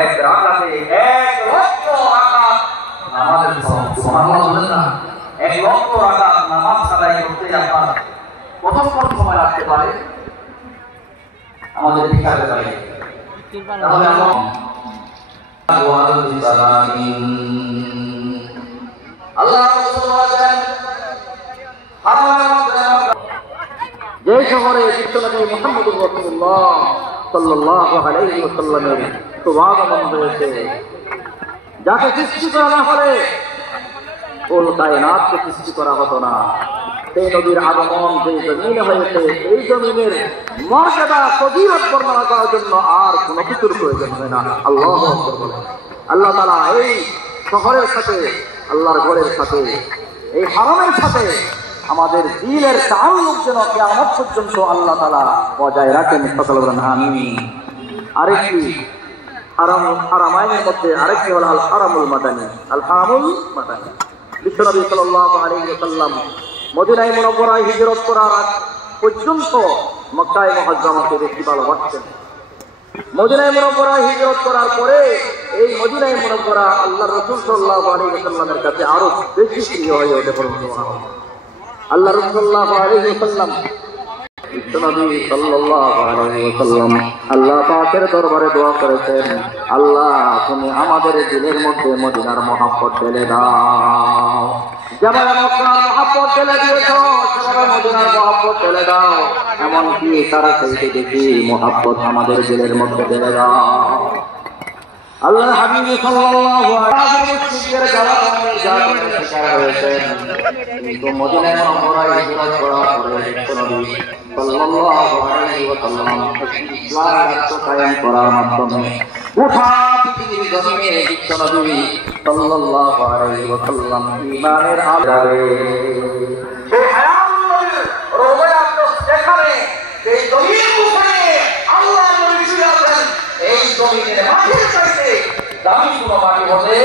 এক রাকাতে 1 লক্ষ রাকাত নামাজের সওয়াব। সুবহানাল্লাহ বলেন না, 1 লক্ষ রাকাত নামাজ আদায় করতে আপনার কতক্ষণ সময় লাগতে পারে আমাদের হিসাবে পারে। তাহলে আমরা আল্লাহ রাসূল বলেন যে শহরে বিশ্বনবী মুহাম্মদুর রাসূলুল্লাহ সাল্লাল্লাহু আলাইহি ওয়াসাল্লামের শুভাগমন হয়েছে, যাকে সৃষ্টি করা না হলে কুল কায়নাতকে সৃষ্টি করা হতো না, সেই নবীর আগমন যে জমিনে হয়েছে, এই জমিনের মর্যাদা ফজিলত বর্ণনা করার জন্য আর কোনো কিছুর প্রয়োজন হয় না। আল্লাহু আকবার বলেন। আল্লাহ তাআলা এই শহরের সাথে, আল্লাহর ঘরের সাথে, এই হারামের সাথে আমাদের দিলের তাআল্লুক যেন কিয়ামত পর্যন্ত আল্লাহ তাআলা বজায় রাখেন। সকলে বলেন আমিন। আরেকটি হারামাইনের মধ্যে আরেকটি হলো আল হারামুল মাদানী। আল হারামুল মাদানী, বিশ্বনবী সাল্লাল্লাহু আলাইহি ওয়াসাল্লাম মদিনায় মুনাওয়ারায় হিজরত করার আগ পর্যন্ত মক্কায় মুআজ্জামাকে বেশি ভালোবাসতেন। মদিনায় মুনাওয়ারায় হিজরত করার পরে এই মদিনায় মুনাওয়ারা আল্লাহর রাসূল সাল্লাল্লাহু আলাইহি ওয়াসাল্লামের কাছে আরো বেশি প্রিয় হয়ে ওঠে। সুবহানাল্লাহ। আল্লাহ রাসূল সাল্লাল্লাহু আলাইহি ওয়াসাল্লাম বিশ্বনবী সাল্লাল্লাহু আলাইহি ওয়াসাল্লাম আল্লাহ পাকের দরবারে দোয়া করেছেন, আল্লাহ তুমি আমাদের দিলের মধ্যে মদিনার মহব্বত ঢেলে দাও। যেমন মক্কার মহব্বত ঢেলে দিয়েছো, সেভাবে মদিনার মহব্বত ঢেলে দাও। এমনকি তারা সেইটি দেখি মহব্বত আমাদের দিলের মধ্যে ঢেলে দাও। আল্লাহ হাবিব সাল্লাল্লাহু আলাইহি ওয়াসাল্লাম শিকার হয়েছেন, কিন্তু মদিনায় মুনাওয়ারায় হিজরত করার পরে নবী সাল্লাল্লাহু আলাইহি ওয়াসাল্লাম ইসলাম রাষ্ট্র কায়েম করার মাধ্যমে গোটা পৃথিবীর জমিনে বিশ্বনবী সাল্লাল্লাহু আলাইহি ওয়াসাল্লাম ঈমানের আলোয় সেই হায়াতুল্লাহর রওজা যেখানে এই জমির উপরে আল্লাহ নবী ছিলেন, এই জমিনের মাটির চাইতে দামি কোনো মাটি হতে